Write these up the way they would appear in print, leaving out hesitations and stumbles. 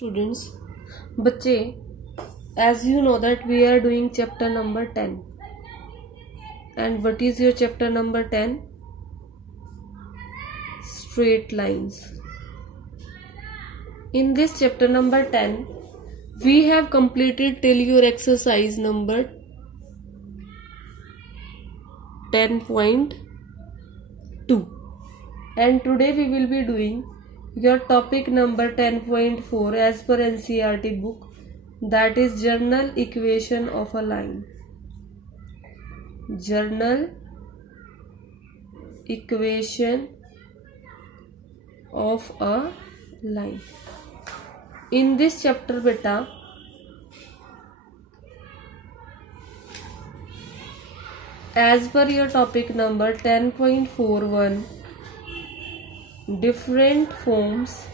Students, बच्चे, as you know that we are doing chapter number 10, and what is your chapter number 10? Straight lines. In this chapter number 10, we have completed till your exercise number 10.2, and today we will be doing your topic number 10.4 as per NCERT book, that is general equation of a line. General equation of a line. In this chapter beta, as per your topic number 10.41, different forms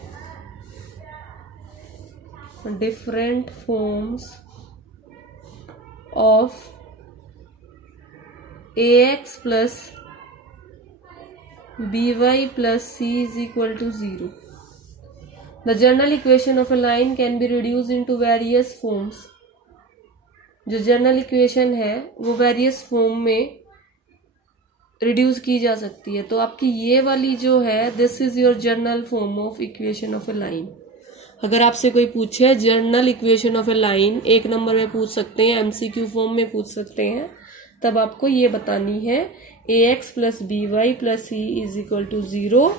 of ax plus by plus c is equal to 0. The general equation of a line can be reduced into various forms. जो general equation है वो various form में reduce की जा सकती है. तो आपकी ये वाली जो है, this is your general form of equation of a line. अगर आपसे कोई पूछे general equation of a line, एक नंबर में पूछ सकते हैं, एमसीक्यू फॉर्म में पूछ सकते हैं, तब आपको ये बतानी है ax plus by plus c is equal to 0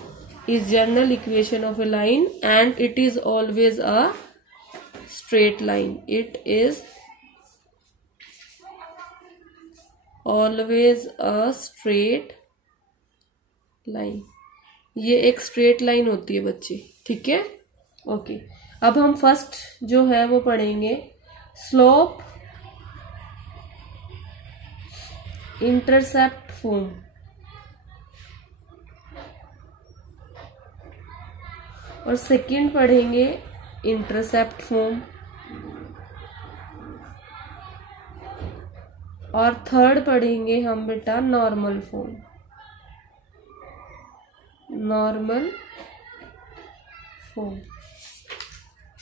is general equation of a line and it is always a straight line. It is always a straight line. ये एक स्ट्रेट लाइन होती है बच्चे, ठीक है. ओके, अब हम फर्स्ट जो है वो पढ़ेंगे स्लोप इंटरसेप्ट फॉर्म. और सेकंड पढ़ेंगे इंटरसेप्ट फॉर्म. और थर्ड पढ़ेंगे हम बेटा normal form. Normal form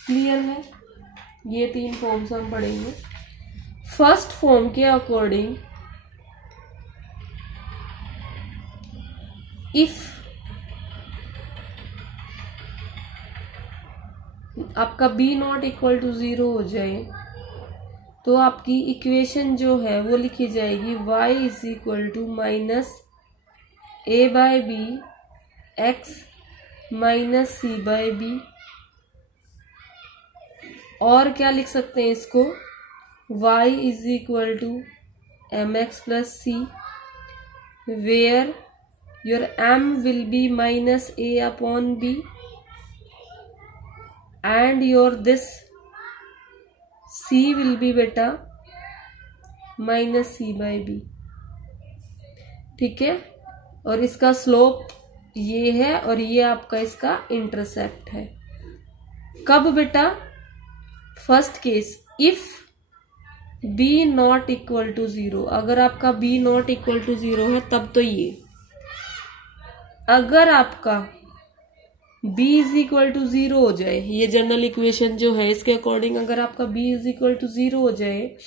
clear है. ये तीन फॉर्म्स हम पढ़ेंगे. फर्स्ट फॉर्म के अकॉर्डिंग, इफ आपका b नॉट इक्वल टू 0 हो जाए तो आपकी इक्वेशन जो है वो लिखी जाएगी y is equal to minus a by b x minus c by b. और क्या लिख सकते हैं इसको, y is equal to m x plus c, where your m will be minus a upon b and your this c will be बेटा minus c by b. ठीक है. और इसका स्लोप ये है और ये आपका इसका इंटरसेप्ट है. कब बेटा, first case if b not equal to 0. अगर आपका b नॉट इक्वल टू 0 है तब तो ये. अगर आपका b इज इक्वल टू 0 हो जाए, ये जनरल इक्वेशन जो है इसके अकॉर्डिंग अगर आपका b इज इक्वल टू 0 हो जाए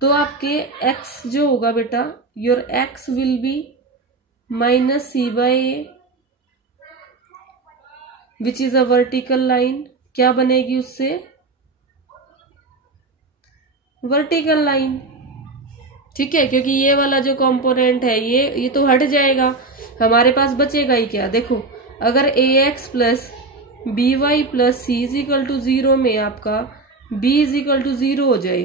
तो आपके x जो होगा बेटा, your x will be minus c by A which is a vertical line. क्या बनेगी उससे, वर्टिकल लाइन. ठीक है, क्योंकि ये वाला जो कंपोनेंट है ये तो हट जाएगा, हमारे पास बचेगा ही क्या. देखो, अगर ax plus B y plus C is equal to 0 में आपका b इज इक्वल टू 0 हो जाए,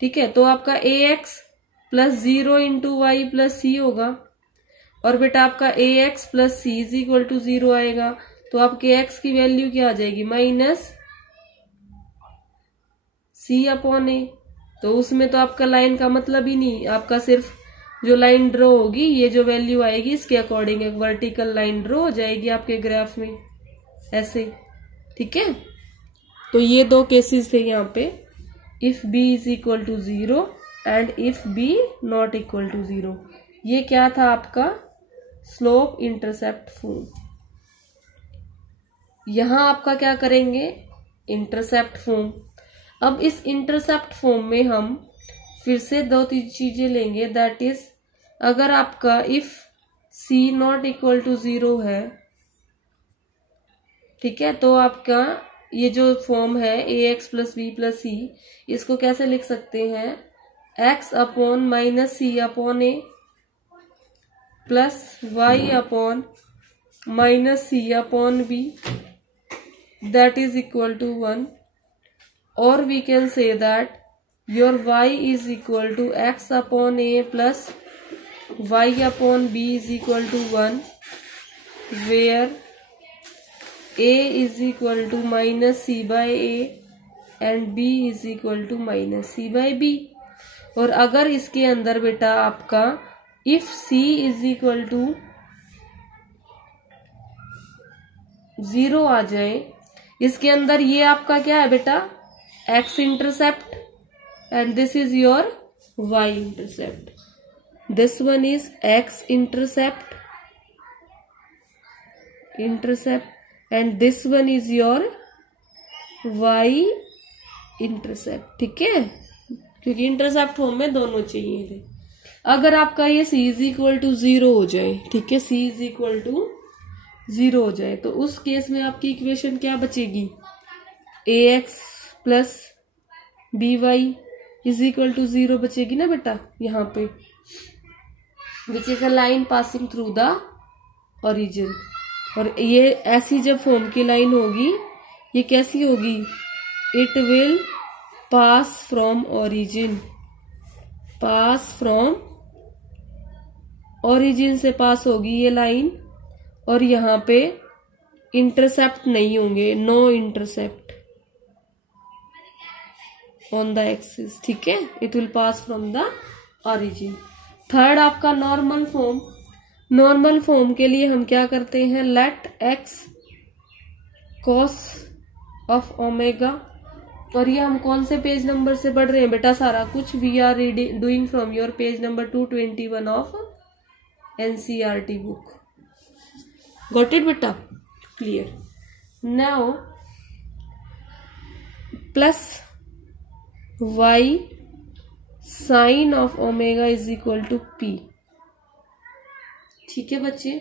ठीक है, तो आपका ax plus 0 into Y plus C होगा. और बेटा आपका ax plus C is equal to 0 आएगा, तो आपके x की वैल्यू क्या आ जाएगी, माइनस c अपॉन ए. तो उसमें तो आपका लाइन का मतलब ही नहीं, आपका सिर्फ जो लाइन ड्रॉ होगी, ये जो वैल्यू आएगी इसके अकॉर्डिंग एक वर्टिकल लाइन ड्रॉ हो जाएगी आपके ग्राफ में ऐसे. ठीक है. तो ये दो केसेस थे यहाँ पे, if b is equal to 0 and if b not equal to 0. ये क्या था आपका स्लोप इंटरसेप्ट फॉर्म. यहां आपका क्या करेंगे, इंटरसेप्ट फॉर्म। अब इस इंटरसेप्ट फॉर्म में हम फिर से दो तीन चीजें लेंगे, दैट इज अगर आपका if c not equal to 0 है, ठीक है, तो आपका ये जो फॉर्म है a x plus b plus c, इसको कैसे लिख सकते हैं, x upon minus c upon A plus Y upon minus c upon b that is equal to 1, or we can say that your y is equal to x upon a plus y upon b is equal to 1, where a is equal to minus c by a and b is equal to minus c by b। और अगर इसके अंदर बेटा आपका if c is equal to 0 आ जाए, इसके अंदर ये आपका क्या है बेटा, x intercept and this is your y intercept, this one is x intercept and this one is your y intercept, ठीक है, क्योंकि इंटरसेप्ट फॉर्म में दोनों चाहिए थे। अगर आपका ये c इज इक्वल टू 0 हो जाए, ठीक है, c इज इक्वल टू 0 हो जाए, तो उस केस में आपकी इक्वेशन क्या बचेगी, A x plus B Y is equal to 0 बचेगी ना बेटा यहाँ पे, which is a line passing through the origin. और ये ऐसी जब फॉर्म की लाइन होगी, ये कैसी होगी, it will pass from origin, pass from origin से पास होगी ये लाइन, और यहाँ पे इंटरसेप्ट नहीं होंगे, no intercept on the axis, ठीक है, it will pass from the origin. Third आपका नॉर्मल फॉर्म, नॉर्मल फॉर्म के लिए हम क्या करते हैं, let x cos of omega, और ये हम कौन से पेज नंबर से पढ़ रहे हैं बेटा, सारा कुछ we are reading doing from your page number 221 ऑफ NCERT book. Got it beta? Clear. Now plus y sin of omega is equal to p, ठीक है बच्चे,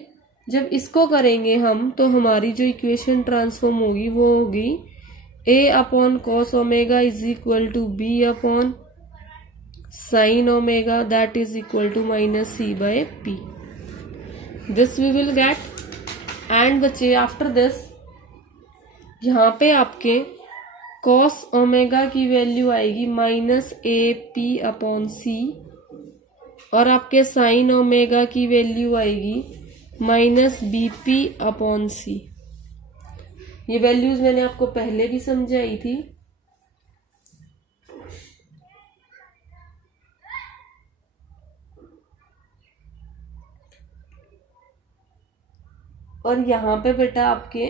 जब इसको करेंगे हम तो हमारी जो इक्वेशन ट्रांसफॉर्म होगी वो होगी a upon cos omega is equal to b upon sin omega that is equal to minus c by p, this we will get. And बच्चे आफ्टर दिस यहाँ पे आपके cos ओमेगा की वैल्यू आएगी minus a p upon c, और आपके sin omega की value आएगी minus b p upon c. ये वैल्यूज मैंने आपको पहले भी समझाई थी। और यहाँ पे बेटा आपके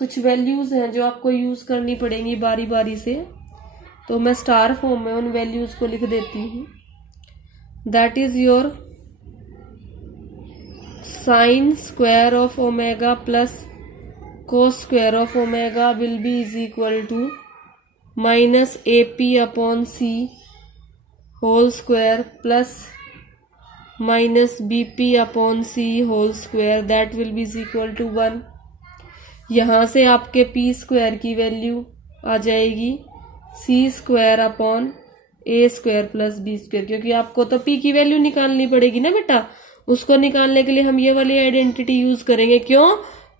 कुछ वैल्यूज हैं जो आपको यूज करनी पड़ेंगी बारी बारी से, तो मैं स्टार फॉर्म में उन वैल्यूज को लिख देती हूँ। That is your sine square of omega plus cos square of omega will be is equal to minus AP upon C whole square plus minus BP upon C whole square that will be is equal to 1। यहाँ से आपके P square की value आ जाएगी C square upon A square plus B square, क्योंकि आपको तो P की value निकालनी पड़ेगी ना बेटा, उसको निकालने के लिए हम ये वाली आइडेंटिटी यूज करेंगे। क्यों?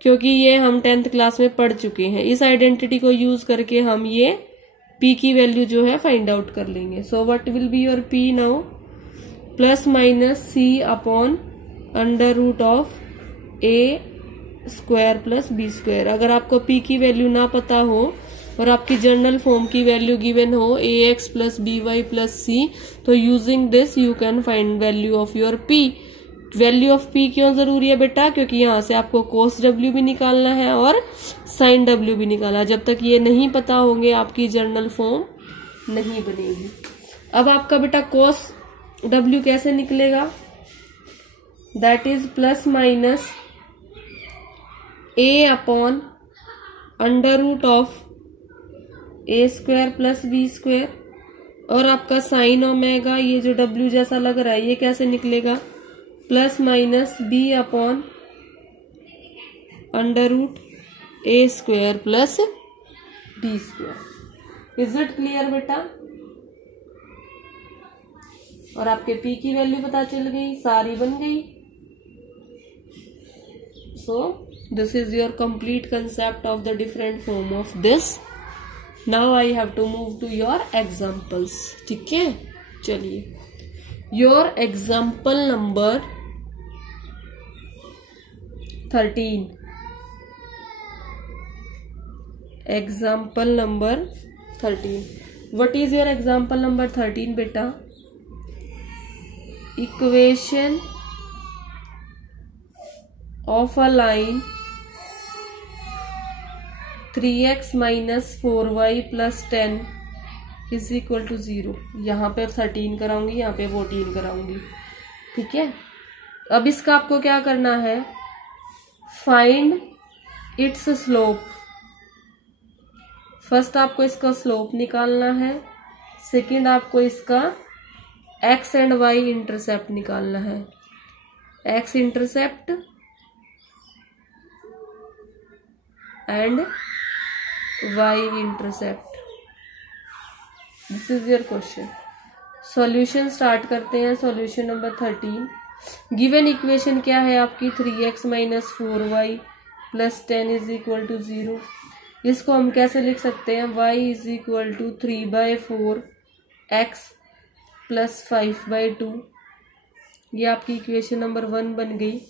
क्योंकि ये हम 10th क्लास में पढ़ चुके हैं। इस आइडेंटिटी को यूज करके हम ये p की वैल्यू जो है फाइंड आउट कर लेंगे। So what will be your p now, plus minus c upon under root of a square plus b square. अगर आपको p की वैल्यू ना पता हो और आपकी जर्नल फॉर्म की वैल्यू गिवन हो ax plus by plus c, तो using this you can find value of your p। Value of p क्यों जरूरी है बेटा? क्योंकि यहाँ से आपको cos w भी निकालना है और sin w भी निकालना है। जब तक ये नहीं पता होंगे आपकी जर्नल फॉर्म नहीं बनेगी। अब आपका बेटा cos w कैसे निकलेगा, that is plus minus a upon under root of a square plus b square, और आपका साइन ओमेगा ये जो w जैसा लग रहा है ये कैसे निकलेगा, plus minus b upon under root a square plus b square. Is it clear बेटा? और आपके p की वैल्यू पता चल गई, सारी बन गई। So this is your complete concept of the different form of this. Now I have to move to your examples. ठीक है, चलिए your example number 13। Example number 13। What is your example number 13 बेटा? Equation of a line 3x minus 4y plus 10 is equal to 0। यहाँ पे 13 कराऊंगी, यहाँ पे 14 कराऊंगी। ठीक है, अब इसका आपको क्या करना है, फाइंड इट्स स्लोप। फर्स्ट आपको इसका स्लोप निकालना है, सेकंड आपको इसका x एंड y इंटरसेप्ट निकालना है। x intercept and y intercept. This is your question. Solution start करते हैं। Solution number 13। गिवन इक्वेशन क्या है आपकी, 3x minus 4y plus 10 is equal to 0। इसको हम कैसे लिख सकते हैं, y is equal to 3/4 x plus 5/2। ये आपकी इक्वेशन नंबर 1 बन गई।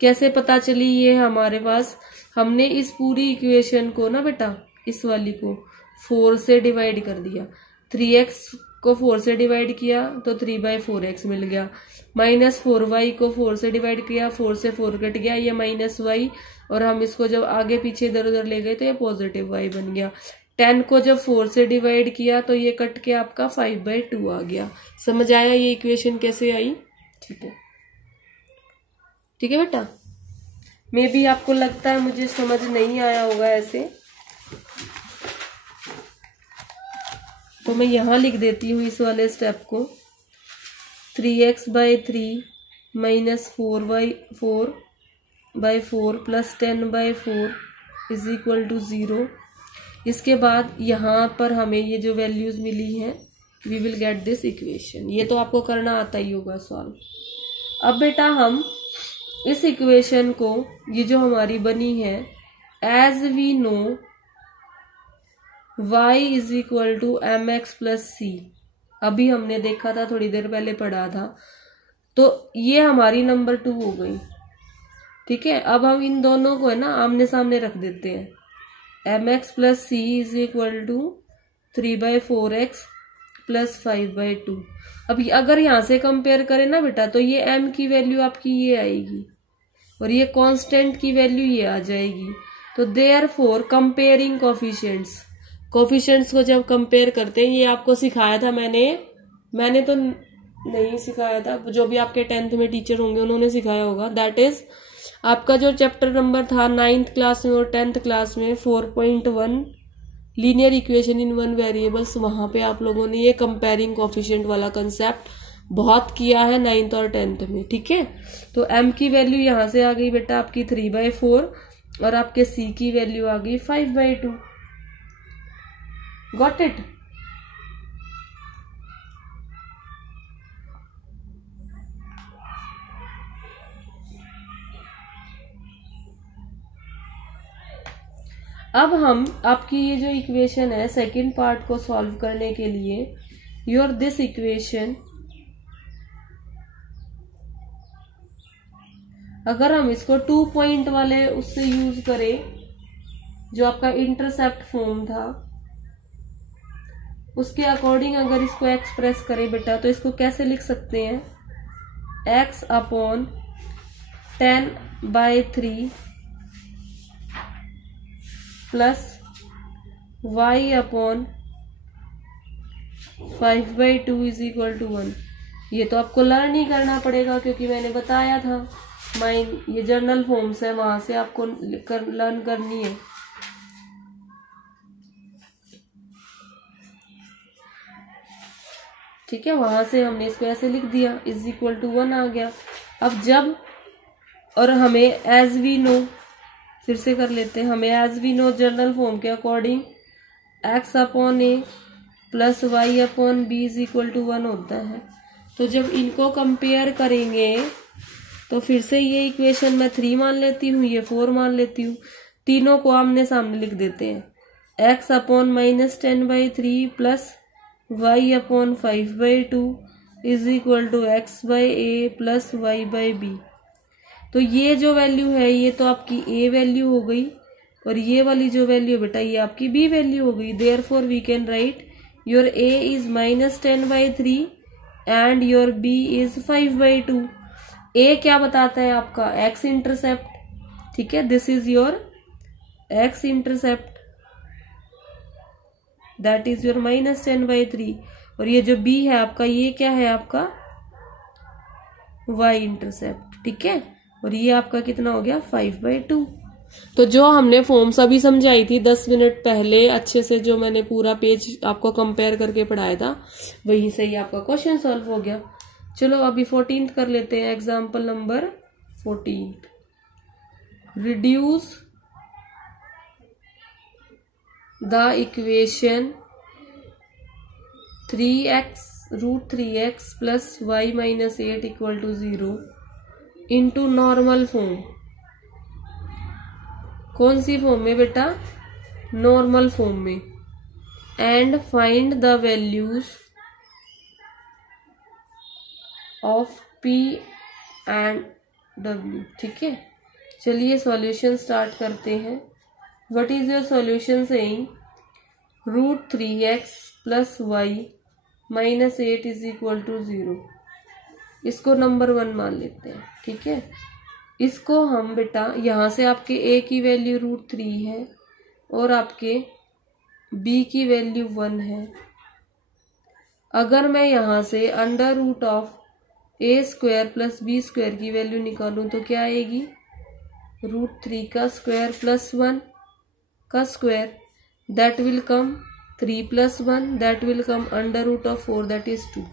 कैसे पता चली ये हमारे पास, हमने इस पूरी इक्वेशन को ना बेटा, इस वाली को 4 से डिवाइड कर दिया। 3x को 4 से डिवाइड किया तो 3/4x मिल गया, माइनस 4y को 4 से डिवाइड किया, 4 से 4 कट गया, ये माइनस y, और हम इसको जब आगे पीछे इधर उधर ले गए तो ये पॉजिटिव y बन गया। 10 को जब 4 से डिवाइड किया तो ये कट के आपका 5/2 आ गया। समझ आया ये इक्वेशन कैसे आई? ठीक है, ठीक है बेटा। मे भी आपको लगता है मुझे समझ नहीं आया होगा ऐसे, तो मैं यहां लिख देती हूँ इस वाले स्टेप को। 3x/3 minus 4/4 plus 10/4 is equal to 0। इसके बाद यहाँ पर हमें ये जो वैल्यूज मिली हैं, we will get this equation. ये तो आपको करना आता ही होगा सॉल्व। अब बेटा हम इस इक्वेशन को, ये जो हमारी बनी है, as we know y is equal to mx plus c, अभी हमने देखा था, थोड़ी देर पहले पढ़ा था, तो ये हमारी नंबर 2 हो गई। ठीक है, अब हम इन दोनों को है ना आमने सामने रख देते हैं। mx plus c is equal to 3/4x plus 5/2। अब अगर यहाँ से कंपेयर करें ना बेटा, तो ये m की वैल्यू आपकी ये आएगी और ये कांस्टेंट की वैल्यू ये आ जाएगी। तो देयरफॉर कंपेयरिंग कोफिशिएंट्स को जब कंपेयर करते हैं, ये आपको सिखाया था मैंने तो नहीं सिखाया था, जो भी आपके 10th में टीचर होंगे उन्होंने सिखाया होगा। दैट इज आपका जो चैप्टर नंबर था 9th क्लास में और 10th क्लास में 4.1 linear equation in one variables, वहां पे आप लोगों ने ये कंपेयरिंग कोफिशिएंट वाला कंसेप्ट बहुत किया है 9th और 10th में। ठीक है, तो m की वैल्यू यहां से आ गई बेटा आपकी 3/4 और आपके c की वैल्यू आ गई 5/2। Got it? अब हम आपकी ये जो इक्वेशन है सेकंड पार्ट को सॉल्व करने के लिए, योर दिस इक्वेशन, अगर हम इसको 2 पॉइंट वाले उससे यूज करें, जो आपका इंटरसेप्ट फॉर्म था, उसके अकॉर्डिंग अगर इसको एक्सप्रेस करें बेटा, तो इसको कैसे लिख सकते हैं, x upon 10/3 plus y upon 5/2 is equal to 1। ये तो आपको लर्न ही करना पड़ेगा क्योंकि मैंने बताया था ये जर्नल फॉर्म्स है, वहां से आपको लर्न करनी है। ठीक है, वहां से हमने इसको ऐसे लिख दिया, इज इक्वल टू 1 आ गया। अब जब और हमें एज वी नो, फिर से कर लेते हैं, हमें as we know general form के according x upon A plus Y upon B is equal to 1 होता है। तो जब इनको कंपेयर करेंगे तो फिर से ये इक्वेशन मैं 3 मान लेती हूँ, ये 4 मान लेती हूँ, तीनों को आमने सामने लिख देते हैं। x upon -10/3 plus y upon 5/2 is equal to x/a plus y/b। तो ये जो वैल्यू है ये तो आपकी a वैल्यू हो गई और ये वाली जो वैल्यू बेटा ये आपकी b वैल्यू हो गई। Therefore we can write your a is -10/3 and your b is 5/2। a क्या बताता है आपका x इंटरसेप्ट। ठीक है, this is your x intercept, that is your -10/3। और ये जो b है आपका ये क्या है आपका y इंटरसेप्ट। ठीक है, और ये आपका कितना हो गया 5/2। तो जो हमने फॉर्म्स अभी समझाई थी 10 मिनट पहले अच्छे से, जो मैंने पूरा पेज आपको कंपेयर करके पढ़ाया था, वहीं से ही आपका क्वेश्चन सॉल्व हो गया। चलो अभी 14th कर लेते हैं, example number 14। Reduce the equation 3x√3x plus y - 8 equal to 0 into normal form. कौन सी फॉर्म में बेटा? नॉर्मल फॉर्म में। And find the values of p and w। ठीक है, चलिए सॉल्यूशन स्टार्ट करते हैं। What is your solution saying? √3x plus y - 8 is equal to 0। इसको नंबर 1 मान लेते हैं। ठीक है, इसको हम बेटा यहां से आपके a की वैल्यू √3 है और आपके b की वैल्यू 1 है। अगर मैं यहां से √a² प्लस b² की वैल्यू निकालूं तो क्या आएगी? √3 का स्क्वायर प्लस 1 का square, that will come 3 plus 1, that will come √4, that is 2।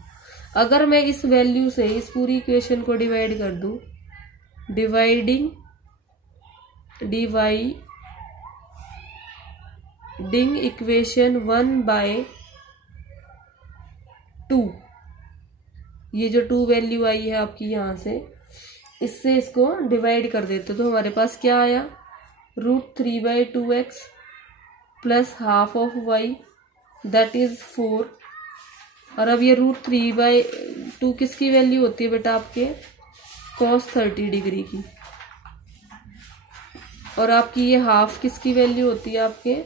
अगर मैं इस वैल्यू से इस पूरी इक्वेशन को डिवाइड कर दूं, डिवाइडिंग इक्वेशन 1/2, ये जो 2 वैल्यू आई है आपकी यहां से, इससे इसको डिवाइड कर देते तो हमारे पास क्या आया? √3/2x plus half of y, that is 4। और अब ये √3/2 किसकी वैल्यू होती है बेटा? आपके cos 30 डिग्री की। और आपकी ये हाफ किसकी वैल्यू होती है? आपके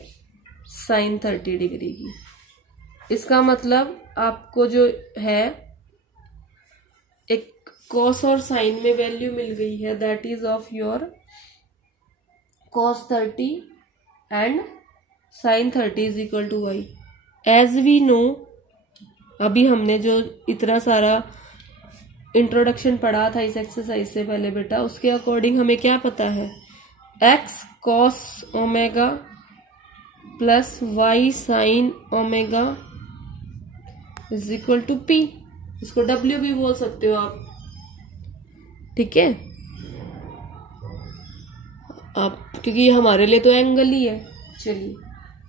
sin 30 डिग्री की। इसका मतलब आपको जो है एक cos और sin में वैल्यू मिल गई है, that is of your cos 30 and sin 30 is equal to y। As we know, अभी हमने जो इतना सारा इंट्रोडक्शन पढ़ा था इस एक्सरसाइज से पहले बेटा, उसके अकॉर्डिंग हमें क्या पता है? x cos omega plus y sin omega is equal to p। इसको w भी बोल सकते हो आप। ठीक है, अब क्योंकि हमारे लिए तो एंगल ही है। चलिए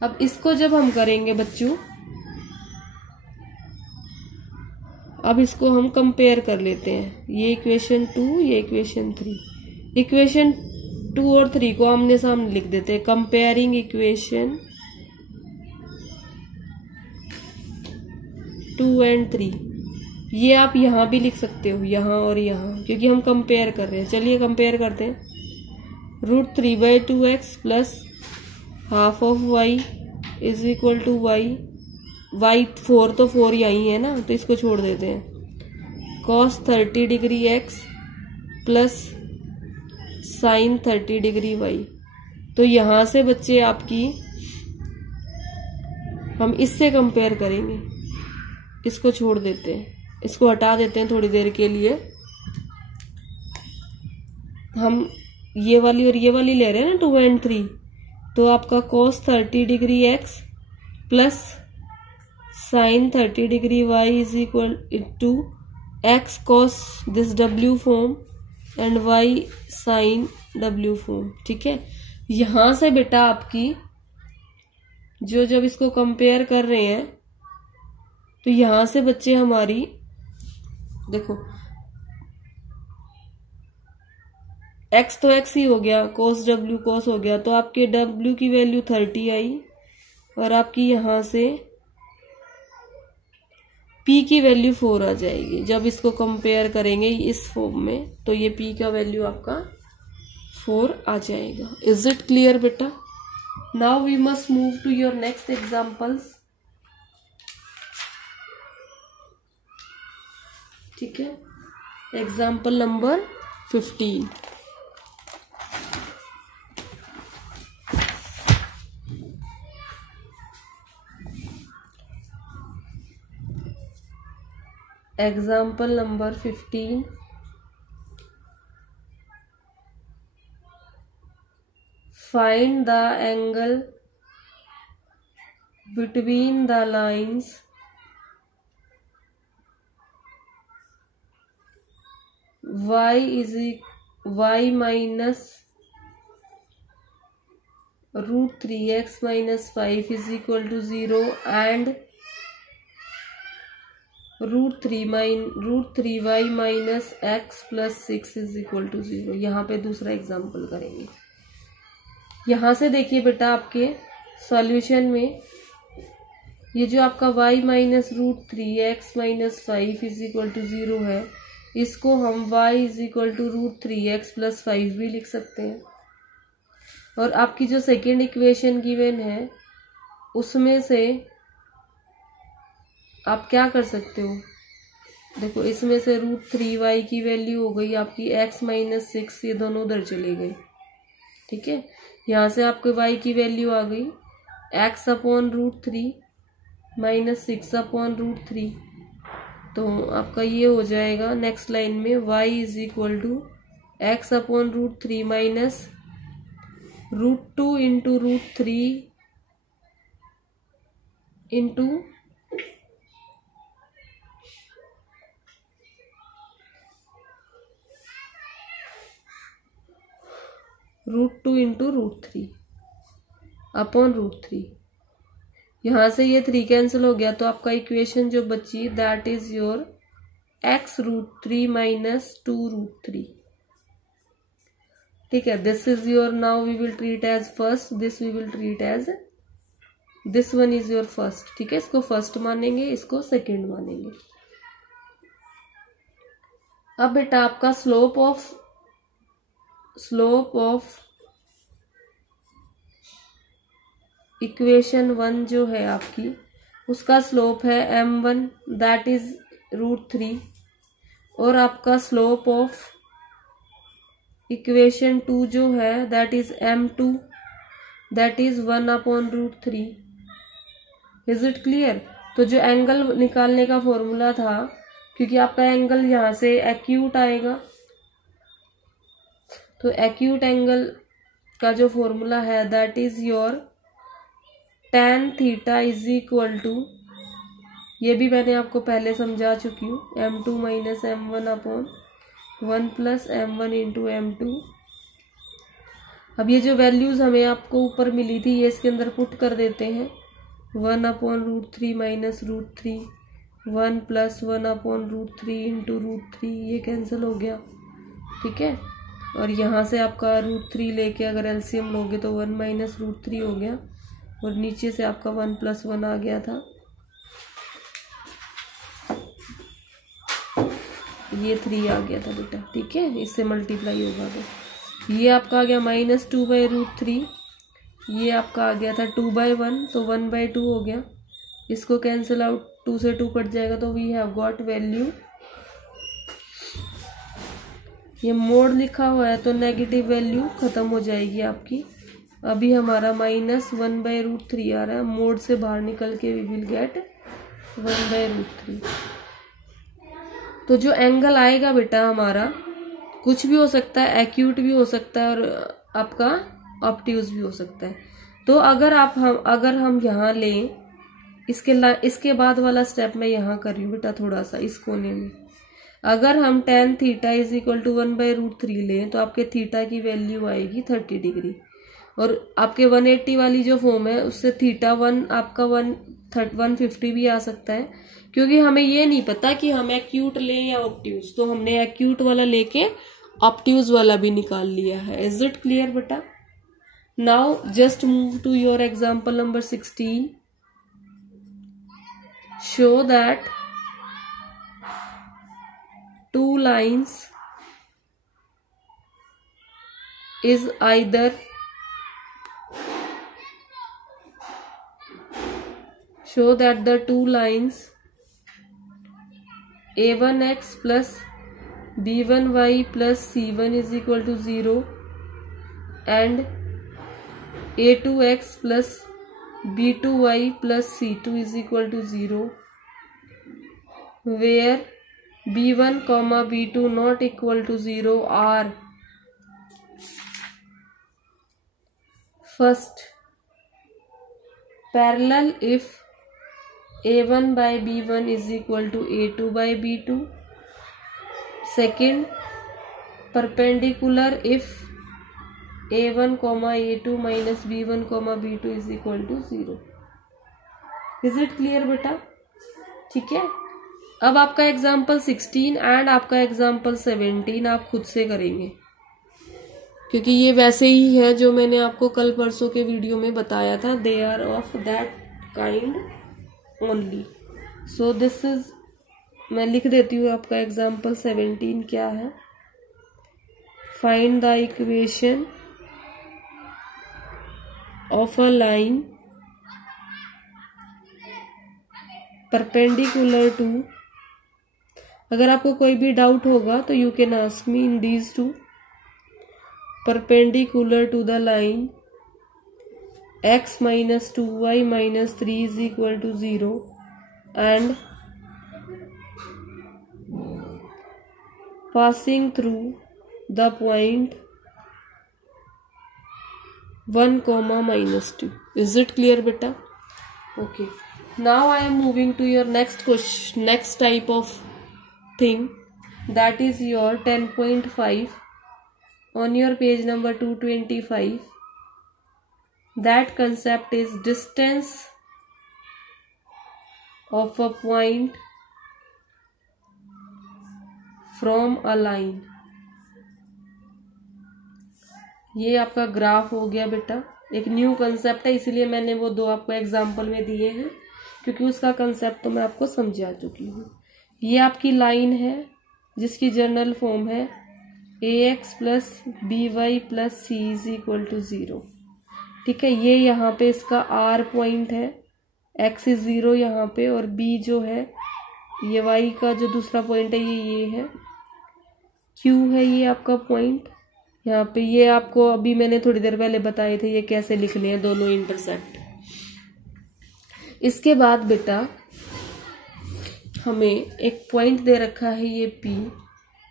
अब इसको जब हम करेंगे बच्चों, अब इसको हम कंपेयर कर लेते हैं। ये इक्वेशन 2, ये इक्वेशन 3। इक्वेशन 2 और 3 को आमने सामने लिख देते हैं। Comparing equation 2 and 3। ये आप यहां भी लिख सकते हो, यहां और यहां, क्योंकि हम कंपेयर कर रहे हैं। चलिए कंपेयर करते हैं। √3/2x plus half of y is equal to y। y 4 तो 4 यही है ना, तो इसको छोड़ देते हैं। cos 30 degree x plus sin 30 degree y। तो यहां से बच्चे आपकी हम इससे कंपेयर करेंगे। इसको छोड़ देते हैं, इसको हटा देते हैं थोड़ी देर के लिए। हम ये वाली और ये वाली ले रहे हैं ना 2 and 3, तो आपका cos 30 degree x plus sin 30 degree y is equal to x cos this w form and y sin w form. ठीक है, यहां से बेटा आपकी जो जब इसको कंपेयर कर रहे हैं तो यहां से बच्चे हमारी देखो x तो x ही हो गया, cos w cos हो गया, तो आपके w की वैल्यू 30 आई और आपकी यहां से p की वैल्यू 4 आ जाएगी। जब इसको कंपेयर करेंगे इस फॉर्म में तो ये p का वैल्यू आपका 4 आ जाएगा। इज इट क्लियर बेटा? Now we must move to your next examples. ठीक है, example number 15। Example number 15. Find the angle between the lines y minus root 3x minus 5 is equal to 0 and root 3y minus x plus 6 is equal to 0। यहाँ पे दूसरा example करेंगे। यहाँ से देखिए बेटा आपके सॉल्यूशन में ये जो आपका y minus root 3x minus 5 is equal to 0 है, इसको हम y is equal to root 3x plus 5 भी लिख सकते हैं। और आपकी जो सेकेंड इक्वेशन गिवन है उसमें से आप क्या कर सकते हो, देखो इसमें से रूट 3y की वैल्यू हो गई आपकी x माइनस 6, ये दोनों उधर चले गए। ठीक है, यहाँ से आपके y की वैल्यू आ गई x upon root 3 minus 6 upon root 3, तो आपका ये हो जाएगा नेक्स्ट लाइन में y is equal to x upon root 3 minus root 2 into root 3 into root 2 into root 3 upon root 3। यहां से ये 3 कैंसिल हो गया तो आपका इक्वेशन जो बची that is your x root 3 minus 2 root 3। ठीक है, this is your, now we will treat as first, this we will treat as, this one is your first. ठीक है, इसको फर्स्ट मानेंगे, इसको सेकेंड मानेंगे। अब बेटा आपका स्लोप ऑफ इक्वेशन 1 जो है आपकी, उसका स्लोप है m1 दैट इज रूट 3, और आपका स्लोप ऑफ इक्वेशन 2 जो है that is m2 that is 1 upon root 3। Is it clear? तो जो एंगल निकालने का फॉर्मूला था, क्योंकि आपका एंगल यहां से एक्यूट आएगा, तो एक्यूट एंगल का जो फॉर्मूला है that is your tan theta is equal to, ये भी मैंने आपको पहले समझा चुकी हूँ, m2 minus m1 upon 1 plus m1 into m2। अब ये जो वैल्यूज हमें आपको ऊपर मिली थी ये इसके अंदर पुट कर देते हैं। 1 upon root 3 minus root 3, 1 plus 1 upon root 3 into root 3, ये कैंसिल हो गया। ठीक है, और यहाँ से आपका रूट 3 लेके अगर एलसीएम लोगे तो 1 माइनस रूट 3 हो गया, और नीचे से आपका 1 प्लस 1 आ गया था, ये 3 आ गया था बेटा। ठीक है, इससे मल्टीप्लाई होगा तो ये आपका आ गया माइनस 2 बाई रूट 3, ये आपका आ गया था 2 बाई 1, तो 1 बाई 2 हो गया, इसको कैंसिल आउट, 2 से 2 कट जाएगा, तो वी हैव गॉट वैल्यू, ये मोड लिखा हुआ है तो नेगेटिव वैल्यू खत्म हो जाएगी आपकी। अभी हमारा माइनस 1 बाई रूट 3 आ रहा है, मोड से बाहर निकल के वी विल गेट 1/√3। तो जो एंगल आएगा बेटा हमारा कुछ भी हो सकता है, एक्यूट भी हो सकता है और आपका ऑब्ट्यूज भी हो सकता है। तो अगर हम यहाँ लें इसके बाद वाला स्टेप मैं यहाँ कर रही हूँ बेटा, थोड़ा सा इस कोने में। अगर हम tan theta is equal to 1/√3 लें तो आपके थीटा की वैल्यू आएगी 30 डिग्री। और आपके 180 वाली जो फॉर्म है उससे थीटा 1 आपका 150 भी आ सकता है, क्योंकि हमें ये नहीं पता कि हम एक्यूट लें या ऑब्ट्यूज। तो हमने एक्यूट वाला लेके ऑब्ट्यूज वाला भी निकाल लिया है। इज इट क्लियर बेटा? Now just move to your example number 16। Show that two lines is either show that the two lines a1x plus b1y plus c1 is equal to 0 and a2x plus b2y plus c2 is equal to 0 where b1 comma b2 not equal to 0 are first parallel if a1 by b1 is equal to a2 by b2, second perpendicular if a1 comma a2 minus b1 comma b2 is equal to 0। Is it clear बेटा? ठीक है। अब आपका example 16 and आपका example 17 आप खुद से करेंगे, क्योंकि ये वैसे ही है जो मैंने आपको कल परसों के वीडियो में बताया था। They are of that kind only. So this is, मैं लिख देती हूँ आपका एग्जाम्पल 17 क्या है। Find the equation of a line perpendicular to, अगर आपको कोई भी डाउट होगा तो you can ask me in these two, perpendicular to the line x minus 2y minus 3 is equal to 0 and passing through the point 1 comma minus 2। Is it clear beta? Okay, now I am moving to your next question, next type of thing, that is your 10.5 on your page number 225. That concept is distance of a point from a line। ये आपका graph हो गया बेटा, एक new concept है इसलिए मैंने वो दो आपको एग्जाम्पल में दिए हैं, क्योंकि उसका कंसेप्ट तो मैं आपको समझा चुकी हूँ। ये आपकी लाइन है जिसकी जनरल फॉर्म है ax plus by plus c is equal to 0। ठीक है, ये यहाँ पे इसका r पॉइंट है, x इज 0 यहाँ पे, और b जो है ये y का जो दूसरा पॉइंट है ये है, q है ये आपका पॉइंट यहाँ पे। ये आपको अभी मैंने थोड़ी देर पहले बताए थे ये कैसे लिखने हैं, दोनों इंटरसेक्ट। इसके बाद बेटा हमें एक पॉइंट दे रखा है ये P,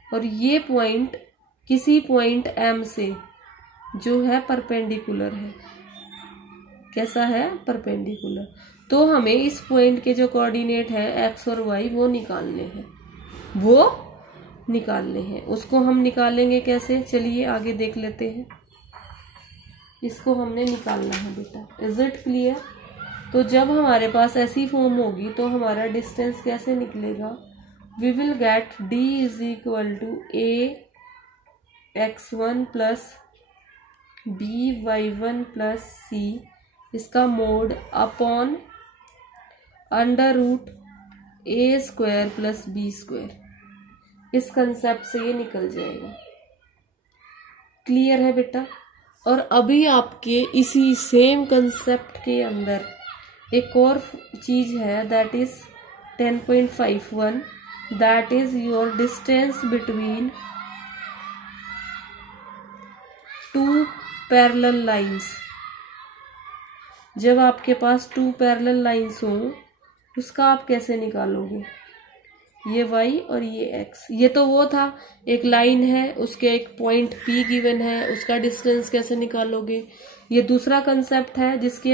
और ये पॉइंट किसी पॉइंट M से जो है परपेंडिकुलर है। कैसा है? परपेंडिकुलर। तो हमें इस पॉइंट के जो कोऑर्डिनेट है x और y वो निकालने हैं। उसको हम निकालेंगे कैसे, चलिए आगे देख लेते हैं। इसको हमने निकालना है बेटा। Is it clear? तो जब हमारे पास ऐसी फॉर्म होगी तो हमारा डिस्टेंस कैसे निकलेगा? We will get d is equal to ax1 plus by1 plus c, इसका mod upon under root a square plus b square. इस कंसेप्ट से ये निकल जाएगा। क्लियर है बेटा? और अभी आपके इसी सेम कंसेप्ट के अंदर एक और चीज है, that is 10.51, that is your distance between two parallel lines. जब आपके पास टू पैरेलल लाइंस हों उसका आप कैसे निकालोगे? ये y और ये x, ये तो वो था, एक लाइन है, उसके एक पॉइंट P गिवन है, उसका डिस्टेंस कैसे निकालोगे? ये दूसरा कंसेप्ट है जिसके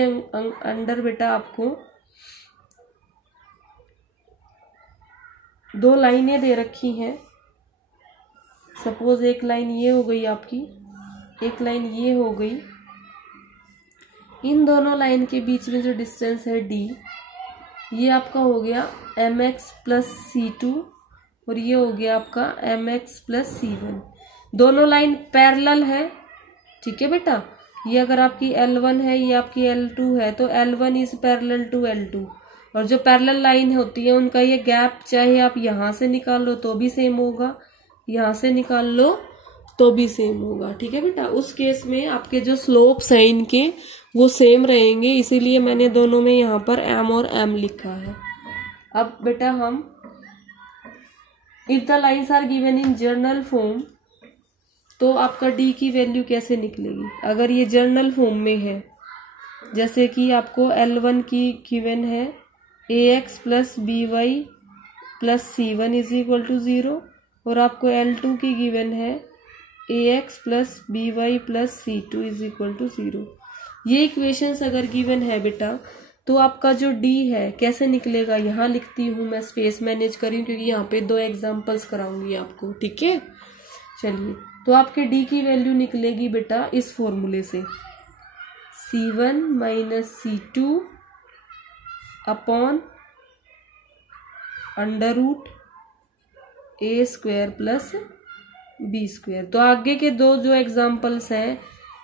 अंडर बेटा आपको दो लाइनें दे रखी हैं। सपोज एक लाइन ये हो गई आपकी, एक लाइन ये हो गई। इन दोनों लाइन के बीच में जो डिस्टेंस है d, ये आपका हो गया mx प्लस c2 और ये हो गया आपका mx प्लस c1। दोनों लाइन पैरेलल है, ठीक है बेटा। ये अगर आपकी L1 है, ये आपकी L2 है, तो L1 is parallel to L2। और जो पैरेलल लाइन होती है उनका ये गैप चाहे आप यहां से निकाल लो तो भी सेम होगा, यहां से निकाल लो तो भी सेम होगा, ठीक है बेटा। उस केस में आपके जो स्लोप्स हैं इनके वो सेम रहेंगे, इसीलिए मैंने दोनों में यहाँ पर m और m लिखा है। अब बेटा हम if the lines are given in general form, तो आपका d की वैल्यू कैसे निकलेगी? अगर ये जर्नल फॉर्म में है, जैसे कि आपको L1 की गिवन है ax plus by plus c1 is equal to 0 और आपको L2 की गिवन है ax plus by plus c2 is equal to 0। ये इक्वेशंस अगर गिवन है बेटा, तो आपका जो d है कैसे निकलेगा? यहाँ लिखती हूँ मैं, स्पेस मैनेज करी क्योंकि यहाँ पे 2 एग्जाम्पल्स कराऊंगी आपको, ठीक है। चलिए, तो आपके d की वैल्यू निकलेगी बेटा इस फॉर्मूले से, c1 minus c2 upon under root a square plus b square. तो आगे के दो जो एग्जाम्पल्स हैं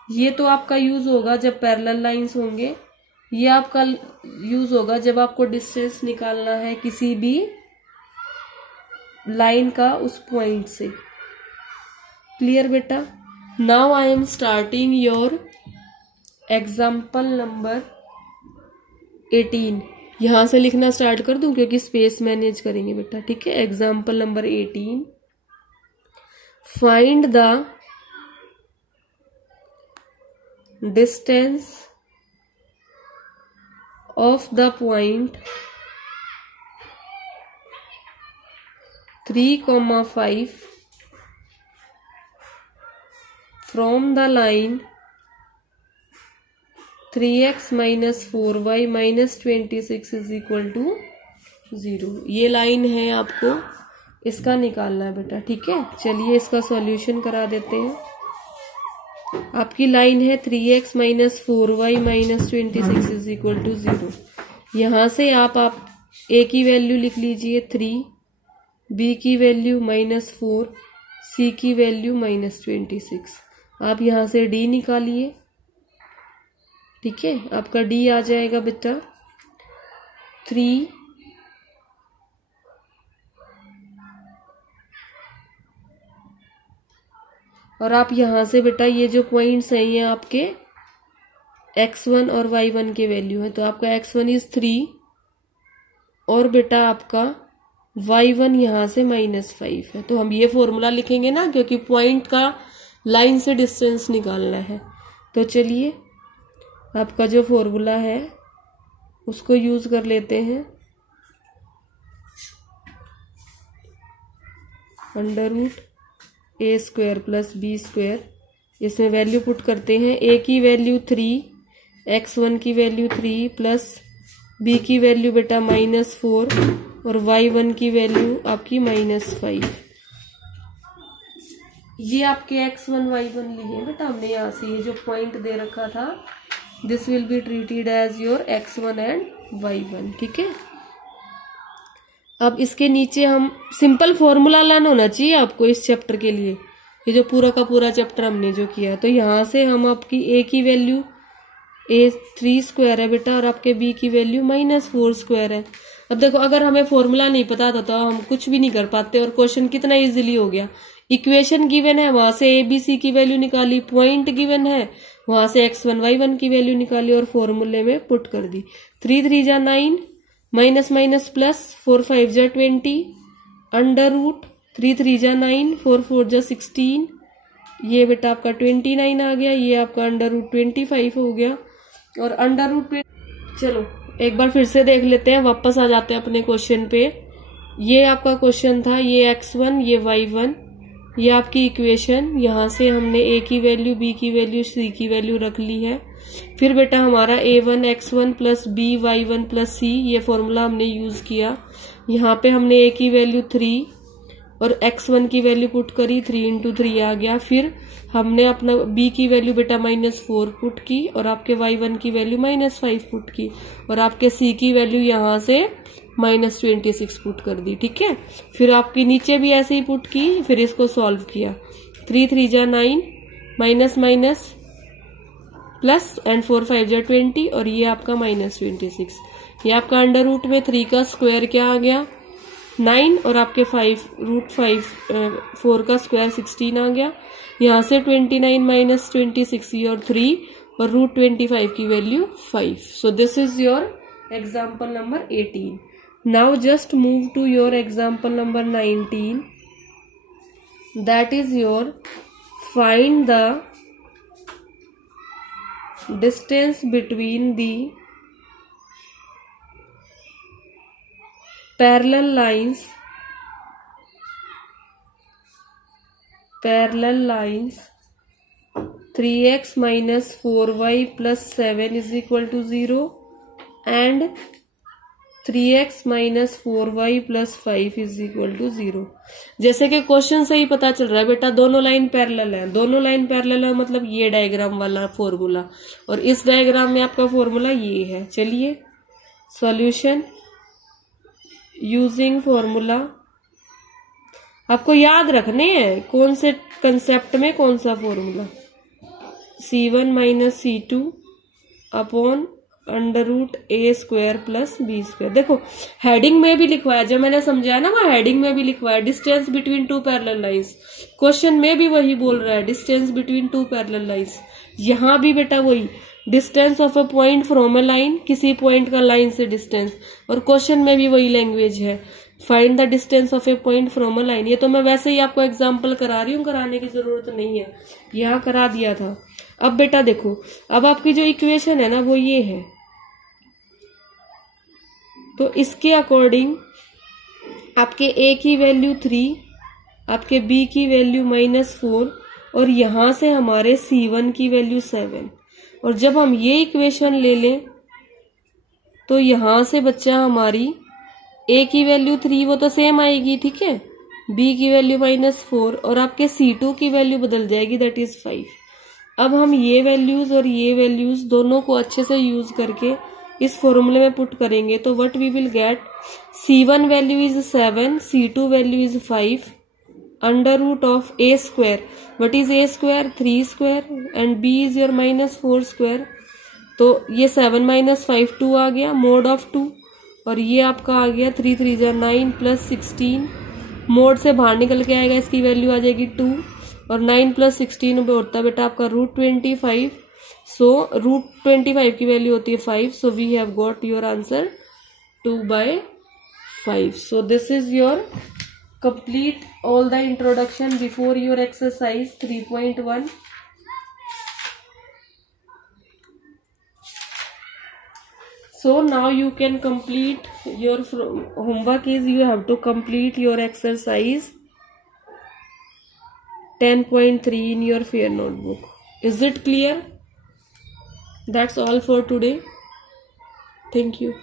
ये तो आपका यूज होगा जब पैरेलल लाइंस होंगे, ये आपका यूज होगा जब आपको डिस्टेंस निकालना है किसी भी लाइन का उस पॉइंट से। क्लियर बेटा? Now I am starting your example number 18। यहां से लिखना स्टार्ट कर दूं क्योंकि स्पेस मैनेज करेंगे बेटा, ठीक है। Example number 18, find the distance of the point 3,5 from the line 3x minus 4y minus 26 is equal to 0। ये लाइन है, आपको इसका निकालना है बेटा, ठीक है। चलिए इसका सॉल्यूशन करा देते हैं। आपकी लाइन है 3x minus 4y minus 26 is equal to 0। यहां से आप a की वैल्यू लिख लीजिए 3, b की वैल्यू माइनस 4, c की वैल्यू माइनस 26। आप यहां से d निकालिए, ठीक है। आपका d आ जाएगा बेटा 3 और आप यहां से बेटा ये जो पॉइंट्स हैं ये आपके x1 और y1 के वैल्यू है, तो आपका x1 इज 3 और बेटा आपका y1 यहां से -5 है। तो हम ये फॉर्मूला लिखेंगे ना, क्योंकि पॉइंट का लाइन से डिस्टेंस निकालना है। तो चलिए आपका जो फॉर्मूला है उसको यूज कर लेते हैं। Under root a square plus b square, इसमें वैल्यू पुट करते हैं। a की वैल्यू 3, x1 की वैल्यू 3 प्लस b की वैल्यू बेटा -4 और y1 की वैल्यू आपकी -5। ये आपके x1 y1 लिए बेटा हमने यहाँ से, ये जो पॉइंट दे रखा था this will be treated as your x1 and y1, ठीक है। अब इसके नीचे हम सिंपल फॉर्मूला लर्न होना चाहिए आपको इस चैप्टर के लिए, ये जो पूरा का पूरा चैप्टर हमने जो किया। तो यहाँ से हम आपकी a की वैल्यू a 3 स्क्वायर है बेटा और आपके b की वैल्यू -4 स्क्वायर है। अब देखो अगर हमें फॉर्मूला नहीं पता था तो हम कुछ भी नहीं कर पाते और क्वेश्चन कितना इजीली हो गया। इक्वेशन गिवन है, वहां से a b c की वैल्यू निकाली, पॉइंट गिवन है, वहां से x1 y1 की वैल्यू निकाली और फॉर्मूले में पुट कर दी। 3 3 जा 9, माइनस माइनस प्लस 4 5 जा 20, अंडर रूट 3 3 जा 9, 4 4 जा 16, ये बेटा आपका 29 आ गया, ये आपका अंडर रूट 25 हो गया और अंडर रूट। चलो एक बार फिर से देख लेते हैं, वापस आ जाते हैं अपने क्वेश्चन पे। ये आपका क्वेश्चन था, ये x1 ये y1, ये आपकी इक्वेशन। यहाँ से हमने a की वैल्यू, b की वैल्यू, c की वैल्यू रख ली है। फिर बेटा हमारा a1 x1 plus b y1 plus c, ये फॉर्मूला हमने यूज किया। यहाँ पे हमने a की वैल्यू 3 और x1 की वैल्यू पुट करी, 3 इंटू 3 आ गया। फिर हमने अपना b की वैल्यू बेटा -4 पुट की और आपके y1 की वैल्यू -5 पुट की और आपके c की वैल्यू यहाँ से -26 पुट कर दी। ठीक है, फिर आपकी नीचे भी ऐसे ही पुट की, फिर इसको सॉल्व किया। 3 3 जा 9, माइनस माइनस प्लस एंड 4 5 जा 20 और ये आपका -26। ये आपका अंडर रूट में 3 का स्क्वायर क्या आ गया 9 और आपके 4 का स्क्वायर 16 आ गया। यहाँ से 29 माइनस 26 और 3 और √25 की value 5। So this is your example number 18। Now just move to your example number 19, that is your find the distance between the parallel lines 3x minus 4y plus 7 is equal to 0 and 3x minus 4y plus 5 is equal to 0। जैसे कि question से ही पता चल रहा है बेटा, दोनों line parallel है। दोनों लाइन पैरेलल है मतलब ये डायग्राम वाला फॉर्मूला और इस डायग्राम में आपका फॉर्मूला ये है। चलिए सॉल्यूशन यूजिंग फॉर्मूला, आपको याद रखने हैं कौन से कंसेप्ट में कौन सा formula. c1 minus c2 upon √a² plus b²। देखो हेडिंग में भी लिखवाया, जब मैंने समझाया ना वहाँ हेडिंग में भी लिखवाया distance between two parallel lines. Question में भी वही बोल रहा है distance between two parallel lines. यहाँ भी बेटा वही distance of a point from a line, किसी पॉइंट का लाइन से डिस्टेंस। और क्वेश्चन में भी वही लैंग्वेज है, find the distance of A point from a line. ये तो मैं वैसे ही आपको एग्जांपल करा रही हूँ, कराने की जरूरत नहीं है, यहाँ करा दिया था। अब बेटा देखो, अब आपकी जो इक्वेशन है ना वो ये है, तो इसके अकॉर्डिंग आपके a की वैल्यू 3, आपके b की वैल्यू -4 और यहां से हमारे c1 की वैल्यू 7। और जब हम ये इक्वेशन ले लें तो यहां से बच्चा हमारी a की वैल्यू 3 वो तो सेम आएगी, ठीक है, b की वैल्यू -4 और आपके c2 की वैल्यू बदल जाएगी, दैट इज 5। अब हम ये वैल्यूज और ये वैल्यूज दोनों को अच्छे से यूज करके इस फॉर्मूले में पुट करेंगे तो what we will get, c1 value is 7, c2 value is 5, under root of a²। What is a²? 3² and b is your -4²। तो ये 7 - 5 2 आ गया, मोड ऑफ 2 और ये आपका आ गया 3 3 जा 9 प्लस 16। मोड से बाहर निकल के आएगा, इसकी वैल्यू आ जाएगी 2 और 9 प्लस 16 पे होता है बेटा आपका √25। सो √25 की वैल्यू होती है 5। So we have got your answer 2/5। So this is your complete all the introduction before your exercise 3.1. So now you can complete your homework is you have to complete your exercise 10.3 in your fair notebook. Is it clear? That's all for today. Thank you.